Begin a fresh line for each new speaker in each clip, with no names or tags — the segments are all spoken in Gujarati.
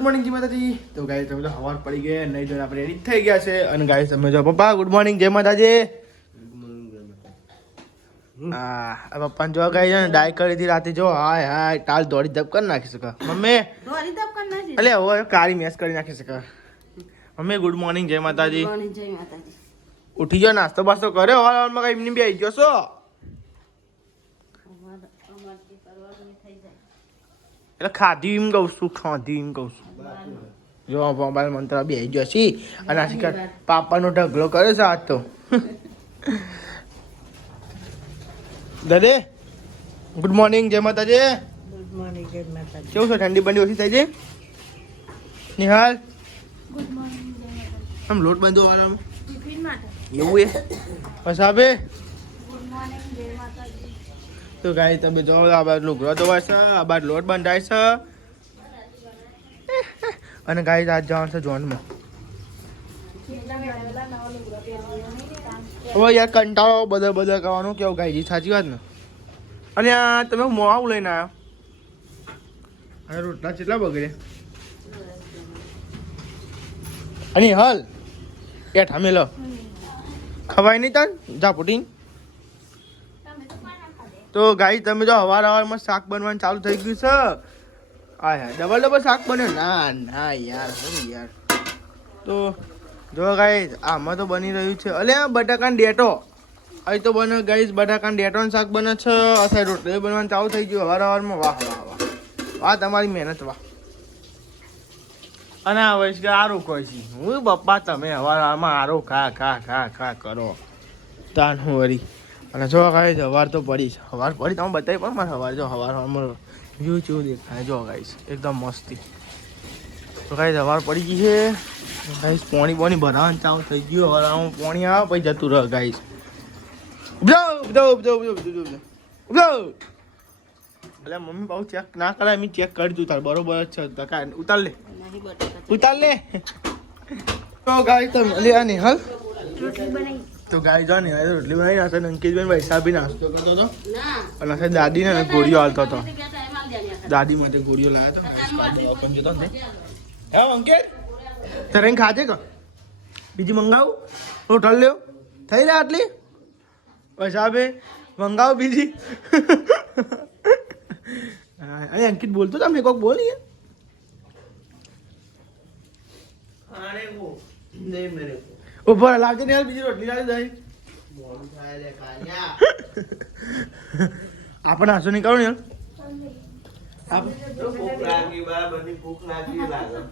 ગુડ મોર્નિંગ જી માતાજી. તો ગાય તમે તો હવાર પડી ગયા નહીં જોઈને આપણે એડિટ થઈ ગયા છે. અને ગાય તમે જો પપ્પા ગુડ મોર્નિંગ જય માતાજી. હા પપ્પાને જો ગાય ને ડાય કરી હતી રાતે જો હાય હાય ટાલ દોડી ધપ કરી નાખી શકે. મમ્મી
દોડી ધપ કરી નાખી.
એટલે હવે કાળી મેસ કરી નાખી શકે. મમ્મી ગુડ મોર્નિંગ જય માતાજી.
મોર્નિંગ જય માતાજી.
ઉઠી ગયો નાસ્તો બાસ્તો કર્યો હવાર હવારમાં કઈ એમની બી આવી ગયો છો
અમાર અમારથી કરવાનું થઈ જાય
એટલે ખાધી એમ કહું છું ખાધી એમ કહું છું. જો મોબાઈલ મંત્ર બી આવી ગયો છે. અને આ પાપાનો ઢગલો કર્યો છે આજ તો. દાદે ગુડ મોર્નિંગ જય માતાજી.
ગુડ મોર્નિંગ જય માતાજી.
કેવું છે ઠંડી બંડી ઓછી થઈ છે? નિહાલ?
ગુડ મોર્નિંગ જય માતાજી.
આમ લોટ બાંધો વાળા એવું એ? પસાબે
ગુડ મોર્નિંગ જય માતાજી.
તો ગાય તમે જો આ બાદ લુગડો ધોવાય છે, આ બાદ લોટ બંધાય છે. અને ગાય આજ જવાનું છે જોનમાં હવે યાર કંટાળો બધા બધા કરવાનું કેવું ગાયજી સાચી વાત ને? અને આ તમે મોળાવું લઈને આવ્યા રોટલા કેટલા બગડે અને હાલ એ ઠામે ખવાય નહીં તાન જા પુટીન. તો ગાઈ તમે જો હવાર હવારમાં શાક બનવાનું ચાલુ થઈ ગયું છે. આ યાર ડબલ ડબલ શાક બને? ના ના યાર, હું યાર. તો જો ગાઈ આમાં તો બની રહ્યું છે. અલે બટાકાનો ડેટો. અહીં તો બને, ગાઈસ, બટાકાન ડેટોનું શાક બને છે. અસાઈ રોટલી બનવાનું ચાલુ થઈ ગયું હવાર હવારમાં વાહ વાહ વાહ. વાહ, તમારી મહેનત, વાહ. અને વૈશ કે આરું કોઈ છે. હું પપ્પા તમે હવાર હવારમાં આરું, ખા ખા ખા ખા કરો. તાન હું વળી. અને જો ગાઈસ સવાર તો પડી છે. સવાર પડી તમે બતાવી પણ મારે સવાર જો સવાર અમારો વ્યૂ જેવું દેખાય. જો ગાઈસ એકદમ મસ્તી. તો ગાઈસ સવાર પડી ગઈ છે. ગાઈસ પોણી પોણી ભરાવાનું ચાલુ થઈ ગયું. હવે હું પોણી આવે પછી જતું રહ ગાઈસ. એટલે મમ્મી પાછું ચેક ના કરાય મેં ચેક કરી દઉં તાર. બરોબર જ છે. ઉતાર લે. ઉતાર લે. તો ગાઈસ તમે લે આ નિહાલ
રોટલી બનાવી.
તો ગાય જો ને રોટલી બનાવી નાખે અંકિતભાઈ પૈસા બી નાસ્તો કરતો હતો?
ના.
અને સાથે દાદીને ને ગોળીઓ હાલતો હતો. દાદી માટે ગોળીઓ લાવ્યા હતો. જતો ને હે અંકિત? તારે ખાજે કે. બીજી મંગાવું? હોટલ લ્યો. થઈ રહ્યા આટલી? પૈસા બે મંગાવો બીજી? અરે અંકિત બોલતો હતા મેં કોક બોલી ઉપર લાવજે ને યાર બીજી રોટલી લાવી દઈ આપણે હાસો નહીં કરો ને યાર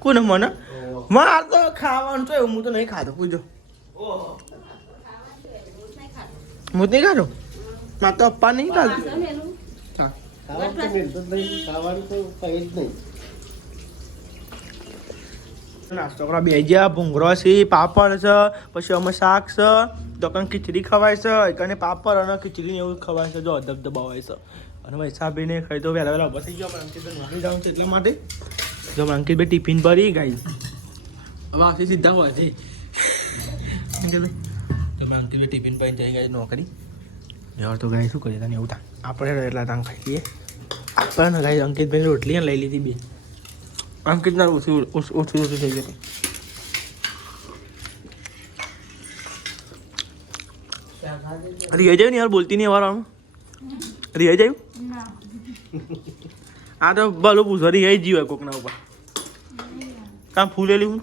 કોને મને? માર તો ખાવાનું તો હું તો નહીં ખાતો પૂછો હું જ નહીં ખાતો માર તો પપ્પા નહીં ખાતું હા નાસ્તો કરવા બે ભૂંગરો છે, પાપડ છે, પછી અમે શાક છે તો કણ ખીચડી ખવાય છે કને પાપડ અને ખીચડી એવું ખવાય છે. જો અધબ દબાવાય છે. અને વૈસાભીને ખાઈ તો વહેલા વહેલા બસી ગયો પણ અંકિત જાઉં છે એટલા માટે. જો અંકિત ભાઈ ટિફિન ભરી ગઈ હવે આથી સીધા હોય છે. અંકિતભાઈ તમે અંકિતભાઈ ટિફિન ભરીને જઈ ગઈ નોકરી. યાર, તો ગાય શું કરીએ? તને એવું થાય. આપણે એટલા તાંગ ખાઈએ આપણને ગાય અંકિતભાઈ રોટલી લઈ લીધી બે. અંકિતના કેટલા ઓછું ઓછી ઓછી થઈ ગઈ રિયા જાય ને યાર બોલતી નહીં વાર રિયા જાય? આ તો ભલો પૂછો રિયા જીવે કોકના ઉપર. કામ ફૂલેલી હું?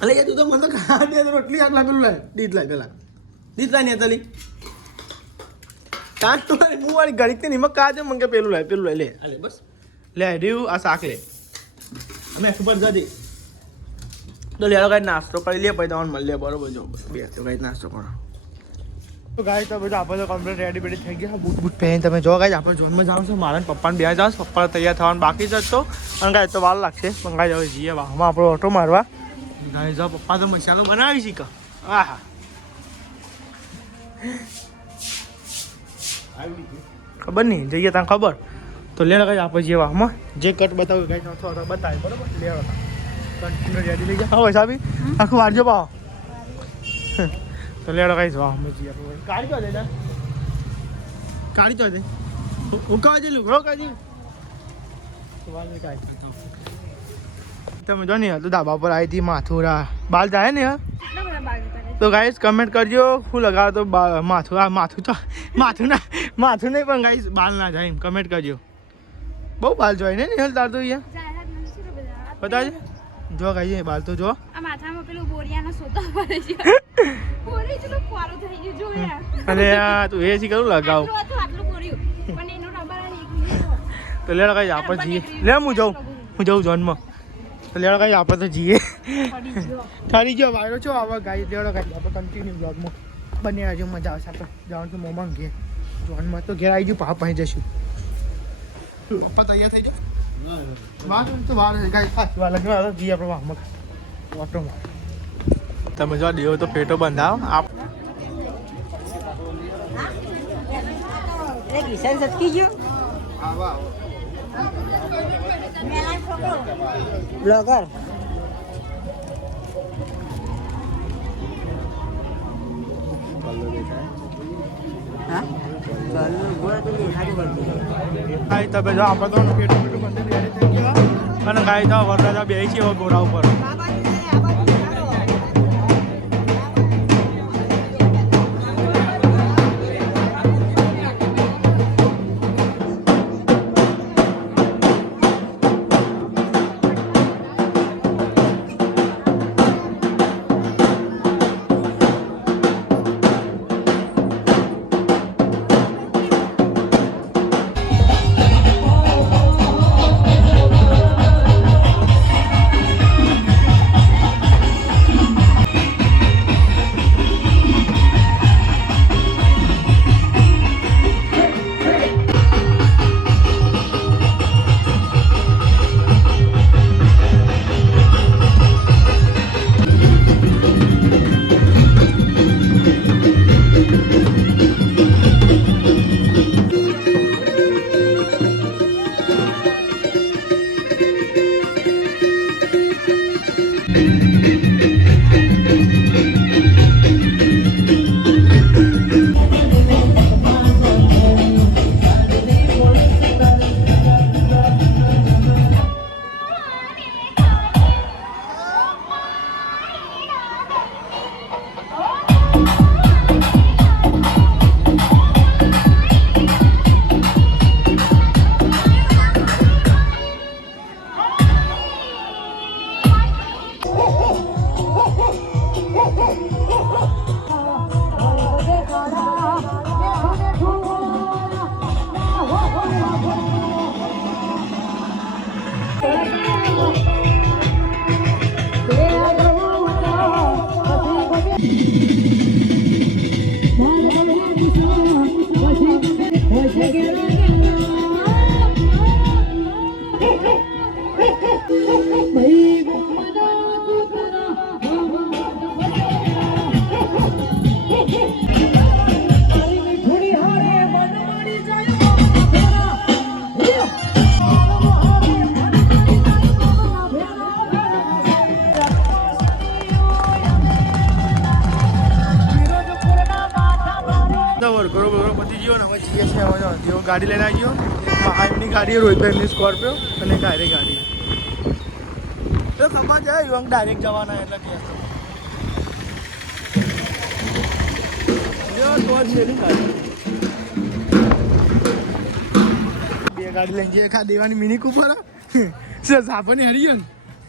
અલે તું તો મને તો ખા રોટલી આટલા પેલું લાય દીધ લાય પેલા. દીધ લાય ને તલી કાચ તો તારી મું વાળી ઘડી તે નિમક કાચ મંગે પેલું લાય પેલું લાય લે. બસ. લે રહ્યું આ શાક લે. અમે જતી તો લેલો કાંઈ નાસ્તો કરી લે પછી તમને મળી લે બરોબર જો બે તો કાંઈ નાસ્તો કરો. તો ગાય તો બધું આપણે કમ્પ્લીટ રેડી બેડી થઈ ગયા બૂટ બૂટ પહેરીને તમે જો ગાય આપણે જોનમાં જાવ છો મારા પપ્પાને બે જાવ પપ્પા તૈયાર થવાનું બાકી જ હતો અને ગાય તો વાર લાગશે. પણ ગાય હવે જઈએ વાહમાં આપણો ઓટો મારવા. ગાય જાઓ પપ્પા તો મસાલો બનાવી શીખ. આહા. ખબર નહીં જઈએ ત્યાં ખબર. તો લે કઈ આપણે જઈએ વાહમાં જે કટ બતાવ્યું કઈ હતો બતાવે બરોબર? લેવા કન્ટિન્યુ રેડી લઈ ગયા. હવે સાબી આખું વારજો પાવ તો લેડો કઈ અમે જઈએ. કાઢી ગાડી દે કાઢી તો દે. હું કહા જેલું ઘણો જેલું તમે જો ને તો ધાબા પર આવી હતી માથુરા. બાલ જાય ને તો ગાઈસ કમેન્ટ કરજો શું લગાવો તો માથું આ માથું તો માથું ના માથું નહીં પણ ગાઈસ બાલ ના જાય એમ. કમેન્ટ કરજો. બહુ બાલ જોઈ ને નિહલ તાર તો અહીંયા?
બતા
જ જો ગાઈ બાલ તો જો.
આ માથામાં પેલું બોરિયાનો સોતો પડે છે. બોરી ચલો પારો થઈ ગયો જો યાર.
અને આ તું એ સી કરું લગાવ?
આટલું બોર્યું. પણ એનો રબર આ
તો લેડો ગાઈ આપણે જઈએ. લે હું જાઉં. હું જાઉં જોનમાં તો લેડો ગાઈ આપણે તો
ગયો.
ઠરી ગયો વાયરો છો આવા ગાઈ લેડો ગાઈ આપણે કન્ટિન્યુ બ્લોગમાં બને આજે મજા આવશે આપણે. જવાનું તો મોમાં ઘેર. જોનમાં તો ઘેર આવી ગયું પાપ અહીં જશું પપ્પા તૈયાર થઈ જાઓ વાર તો વાર ગાઈ ખાસ વાર લગ્ન આવે જઈએ આપણે વાહમાં ઓટોમાં તમે જો દેવો તો પેટો બંધાવો આપ
એ કિશન સટકી ગયો બ્લોગર હા
ગાઈ તમે જો આપણે તો પેટો પેટો એવા ઘોડા ઉપર તો ગાડી લઈને આવી ગયો. એમની ગાડી રોહિતભાઈની સ્કોર્પિયો અને ગાડી ગાડી એટલે સમજ આવ્યું ડાયરેક્ટ જવાના એટલે કે બે ગાડી લઈને જઈએ, ખા દેવાની મિની કુપર સર સાપની હરિયન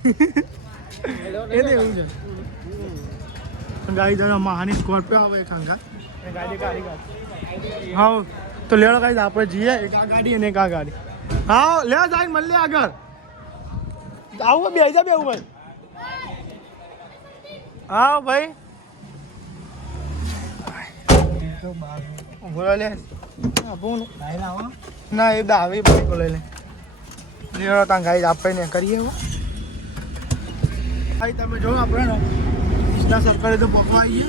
એ એવું છે ગાડી જણા મહાની સ્કોર્પિયો આવે ખાંગા ગાડી હા તો લેડો ગાડી આપણે જઈએ. એક આ ગાડી અને એક આ ગાડી. હા લે જાય મળીએ આગળ. આવું બે જા બે ભાઈ હા ભાઈ. બોલો લે. ના એ દાવી ભાઈ લઈ લે. લેડો ત્યાં ગાડી આપણે કરીએ ભાઈ તમે જો આપણે કૃષ્ણા સરકારે તો પકવા આવીએ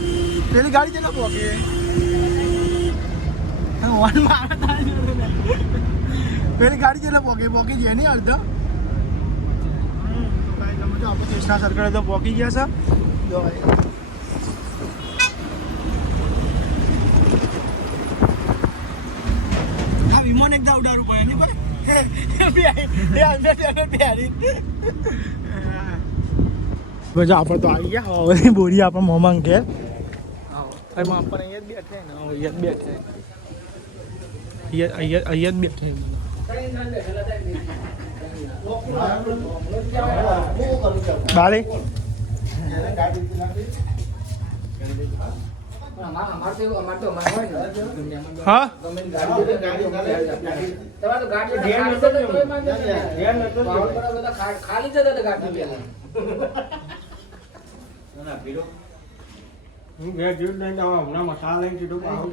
પેલી ગાડી છે ને પોકે વન મારે. પેલી ગાડી છે પોકી પોકે છે નહીં અડધો. આપણે કૃષ્ણા સરકારે તો પોકી ગયા છે. જો ભાઈ. મોમાને એક દાવ ઉડાડવું પડે નહીં ભાઈ બે ત્યાં પહેરી આપણે તો આવી ગયા હવે બોરી આપણે મોમાં ઘેર. આપણે અહીંયા જ બેઠે ને અહીંયા જ બેઠે અહીંયા અહીંયા જ બેઠે બારે? હા?
ખાલી જતા હતા ગાડી પેલા
એ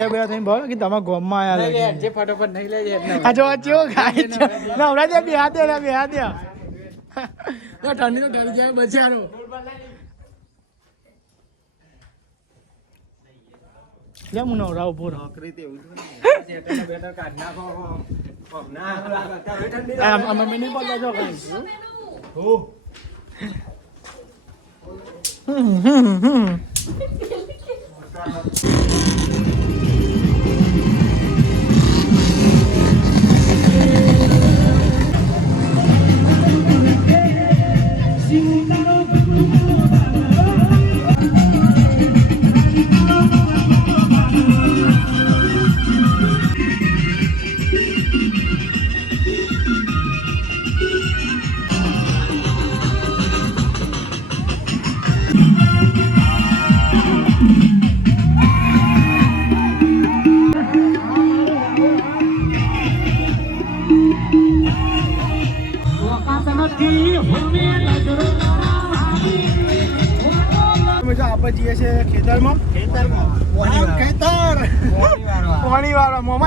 બધા થઈને બોલો કે તમે ગોમમાં આવ્યા લાગે.
જે ફટોફટ નહીં લઈ જાય
આ જો આ ચેવો ખાય છે ના હમણાં ત્યાં બે હાથે ના ઠંડી તો ડરી જાય બચારો. લે હું નવરા ઊભો રહો? આમ આમ મિની બોલ જો ગાઈસ હમ હમ હમ. Yeah.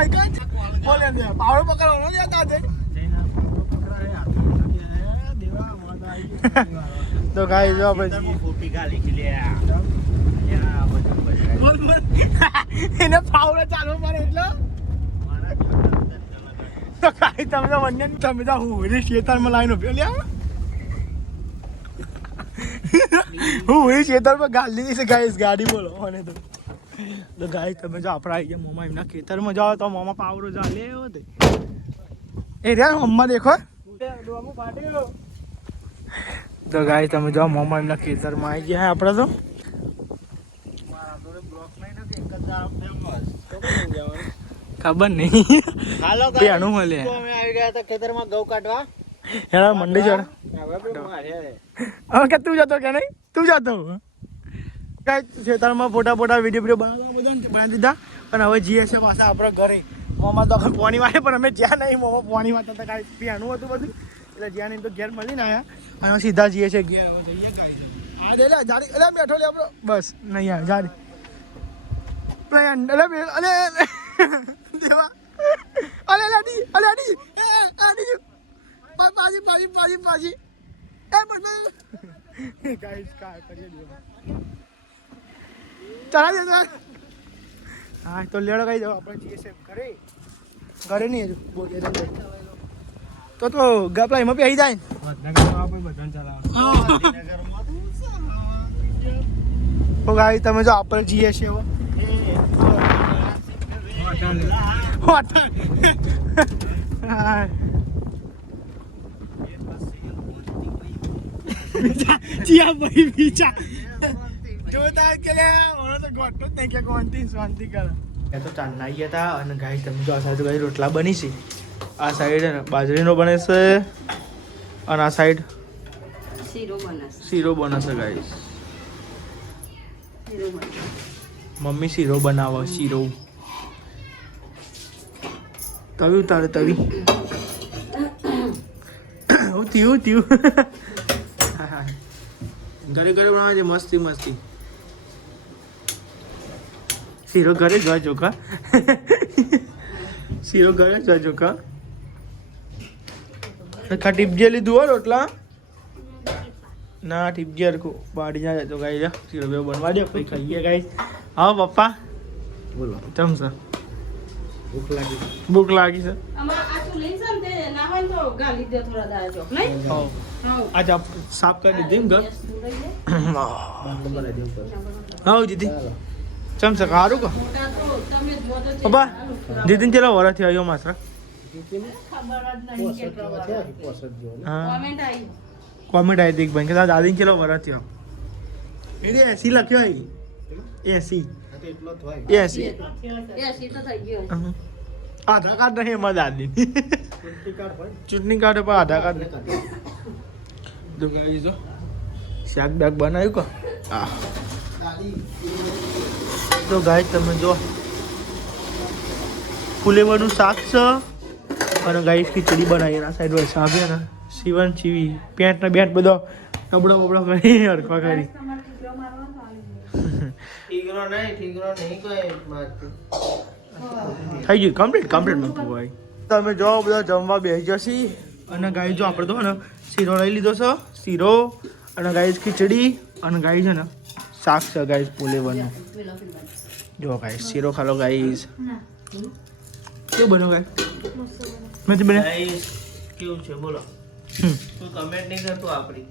વાળા જ બોલે છે પાવડો પકડવાનો નથી હતા તે તો ગાઈ જો આપણે બોલ, બોલ. એને પાવડો ચાલવો પડે એટલે. તો કાઈ તમે તો બંને તમે તો હોરી ખેતરમાં લાઈન ઊભી. લ્યા હું હોરી ખેતરમાં ગાડી દીધી છે ગાઈસ ગાડી બોલો મને તો. તો ગાઈસ તમે જો આપણે આવી ગયા મોમાં એમના ખેતરમાં જાઓ તો મોમાં પાવરો ચાલે એવો તે. એ રહ્યા મમ્મા દેખો. તો ગાય તમે જાઓ મોમા એમના ખેતરમાં આવી ગયા આપણે તો. ખબર નહીં.
હાલો
પેણું મળે
અમે આવી ગયા હતા ખેતરમાં ઘઉં કાઢવા.
યાર મંડી ચડ.
હવે
તું જતો કે નહીં? તું જતો. કઈ ખેતરમાં ફોટા ફોટા વીડિયો વીડિયો બનાવતા બધા બનાવી દીધા. પણ હવે જઈએ છે આપણા ઘરે. મોમાં તો આપણે પોણી વાળે, પણ અમે જ્યાં નહીં, મોમાં પોણી વાળતા હતા, કાંઈ પીવાનું હતું બધું. એટલે જ્યાં નહીં તો ઘેર મળીને આવ્યા અને જઈએ છીએ ઘેર. હવે જઈએ કાંઈ જાડી, અલે, બેઠો લે બસ, નહીં આવે જાડી. અલે દેવા. અલે અડી અલે પાછી પાછી પાછી પાછી. ચલા દે હા તો લેડો કઈ જાવ આપણે જઈએ છે ઘરે. ઘરે નહીં હજુ બોલીએ તો તો ગાપલા એમાં આવી જાય તો ગાઈ તમે જો આપણે જઈએ છે હવે હોટલ. ભાઈ બીજા. જોતા કે જ નહીં કે કોણથી શાંતિ કરે. એ તો ચાંદના આવી ગયા હતા અને ગાય તમે જો આ સાઈડ ગાય રોટલા બની છે. આ સાઈડ બાજરીનો બને છે અને આ સાઈડ
શીરો બને
શીરો બને છે ગાય મમ્મી શીરો બનાવે શીરો. તવી ઉતારે તવી? હું થયું થયું હા, હા. ઘરે ઘરે બનાવે છે મસ્તી મસ્તી. શીરો ઘરે જ હોય ચોખા. શીરો ઘરે જ હોય ચોખા. ખા ટીપજે લીધું હોય રોટલા. ના ટીપજે હરખું પાડી ના જતો ગાઈ જા શીરો બે બનવા દે પછી ખાઈએ ગાઈ હા પપ્પા?
બોલો.
ચમ સર
ભૂખ લાગી.
ભૂખ લાગી
સર
આજે સાફ કરી દીધી એમ ઘર? હા દીદી ચમ સર
તે
પપ્પા દીદીને ચેલા વરસ આવ્યો માત્ર હા.
કોમેન્ટ આવી
આવી હતી ભાઈ કે દાદી ચેલો વરસ થયો? એ એસી લખ્યો અહીં એસી. એસી. આધાર કાર્ડ નહીં એમાં દાદી.
ચૂંટણી કાર્ડ
પર આધાર કાર્ડ નહીં. શાક બાક બનાવ્યું કો? આ તો ગાય તમે જો ફુલેવાનું શાક છે અને ગાય ખીચડી બનાવી એના સાઈડ પર શાક ને સીવન ચીવી પેન્ટ ને બેન્ટ બધો નબળો બબડો કરી. હરખવા કરી થઈ ગયું કમ્પ્લીટ કમ્પ્લીટ મૂકવું ભાઈ. તમે જો બધા જમવા બેસી જશે અને ગાય જો આપણે તો ને શીરો લઈ લીધો છે શીરો અને ગાય ખીચડી અને ગાય છે ને શાક છે ગાય પુલેવાનું જો ગાય શીરો ખાલો ગાઈસ કેવું બન્યો ગાય મેં તો બને
કેવું છે બોલો
હમ.
તું કમેન્ટ નહીં કરતું આપણી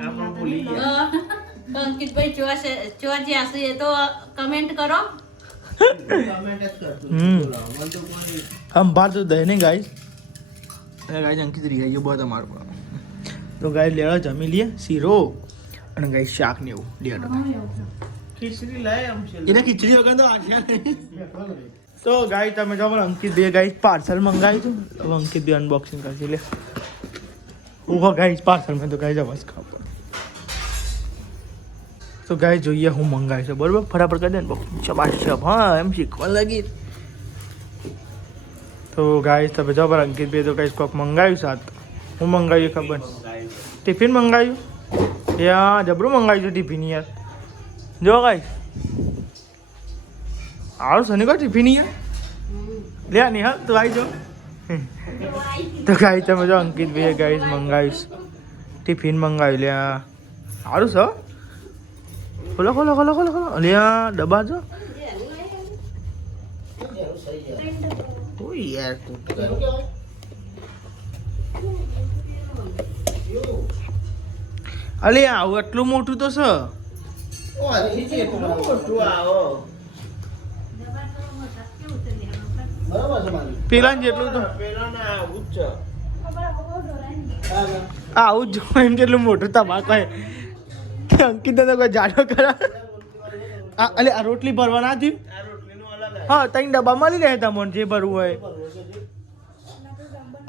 આપણે
ભૂલી
અંકિતભાઈ જોવા છે જોવા જે હશે એ તો કમેન્ટ કરો
કમેન્ટ જ કરતું
હમ.
બોલો મને તો કોઈ
આમ બહાર તો દહીં નહીં ગાય અને ગાય અંકિત રહી ગઈ બહુ અને ગાય શાક ને એવું લેવા
ખીચડી લઈ આમ છે.
એને ખીચડી વગર તો આશા તો ગાઈ તમે જો અંકિત બે ગાય પાર્સલ મંગાવ્યું હતું હવે અંકિત બે અનબોક્સિંગ કરશે. લે. હું ગાઈ પાર્સલ મેં તો ગાઈ જવાસ ખાવ તો ગાય જોઈએ હું મંગાવી છે બરોબર? ફટાફટ કરી દે ને બહુ શબાશ શબ. હા એમ શીખવા લાગી. તો ગાય તમે જો બરાબર અંકિત બે તો ગાય કોક મંગાવ્યું સાત હું મંગાવ્યું ખબર. નહીં. ટિફિન મંગાવ્યું? યા જબરું મંગાવ્યું છે ટિફિન યાર. જો ગાય આવું સની કો ટિફિન યાર. લે નિહાલ તું આવી જો. તો ગાય તમે જો અંકિત ભાઈ ગાઈસ મંગાવીશ ટિફિન મંગાવી લે સારું છો. ખોલો ખોલો ખોલો ખોલો ખોલો. લે ડબ્બા જો
યાર તું.
અલે આવું એટલું મોટું તો છે. પેલા જેટલું તો
આવું જ
એમ કેટલું મોટું તમારે કહે અંકિત તો કોઈ જાડો કરા? આ અલે આ રોટલી ભરવા ના થયું? હા. તઈ ડબ્બા મળી રહે તમને જે ભરવું હોય.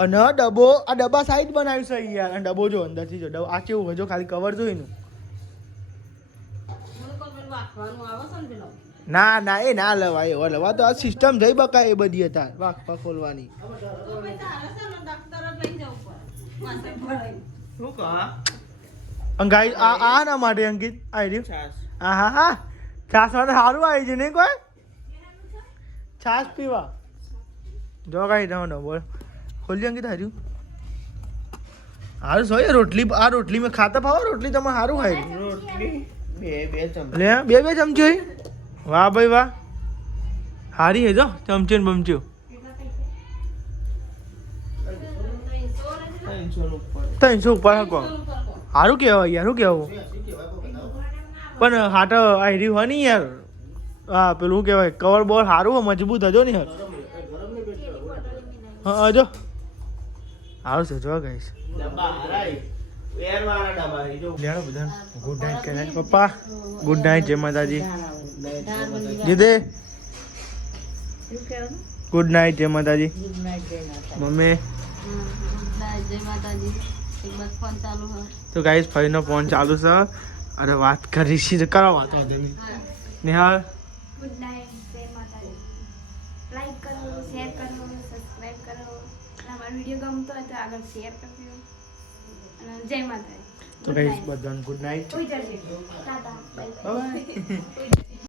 અને ડબ્બો આ ડબ્બા સાઈડ બનાવ્યું છે યાર અને ડબ્બો જો અંદરથી જો ડબ્બો આ કેવું હોય જો ખાલી કવર જોઈ નું.
ને
એ ના લવાય એવો લવા તો આ સિસ્ટમ જઈ બકાય એ બધી હતા વાહ ખોલવાની.
તો પછી તારે છે ને દફતર જ લઈ જવું પડે પાસે ભરાય
શું કહા
અને ગાઈ આ આ ના માટે અંકિત આવી રહ્યું? હા હા હા. છાસ માટે સારું આવી છે નહીં કોઈ? છાસ પીવા. જો કાંઈ ન બોલ ખોલી અંકિત હાર્યું હારું સોય રોટલી આ રોટલી મેં ખાતા ભાવ રોટલી તમે સારું ખાય
રોટલી બે બે ચમચી.
લે બે બે ચમચી વાહ ભાઈ વાહ. હારી હે જો ચમચી ને બમચી.
ત્રણસો ઉપર
હકો. સારું કહેવાય યાર શું કહેવું? પણ હાટ રહ્યું હોય ને યાર. હા પેલું શું કહેવાય? કવર બોર સારું મજબૂત હજો ને યાર. હા હજો. છે જો ગઈશ. ગુડ નાઇટ કહે પપ્પા ગુડ નાઇટ જય માતાજી દીદે ગુડ નાઇટ જય માતાજી મમ્મી
જય માતાજી. એક બસ ફોન ચાલુ હોય
તો ગાઈસ ફરીનો ફોન ચાલુ છે. અરે વાત કરી છે. કરો વાતો નિહાલ
ગુડ નાઇટ જય માતાજી. લાઈક કરો સબસ્ક્રાઇબ કરો અને અમારો વીડિયો ગમતો હોય તો આગળ શેર કરજો અને જય માતાજી.
તો ગાઈસ બધાને ગુડ
નાઈટ
બાય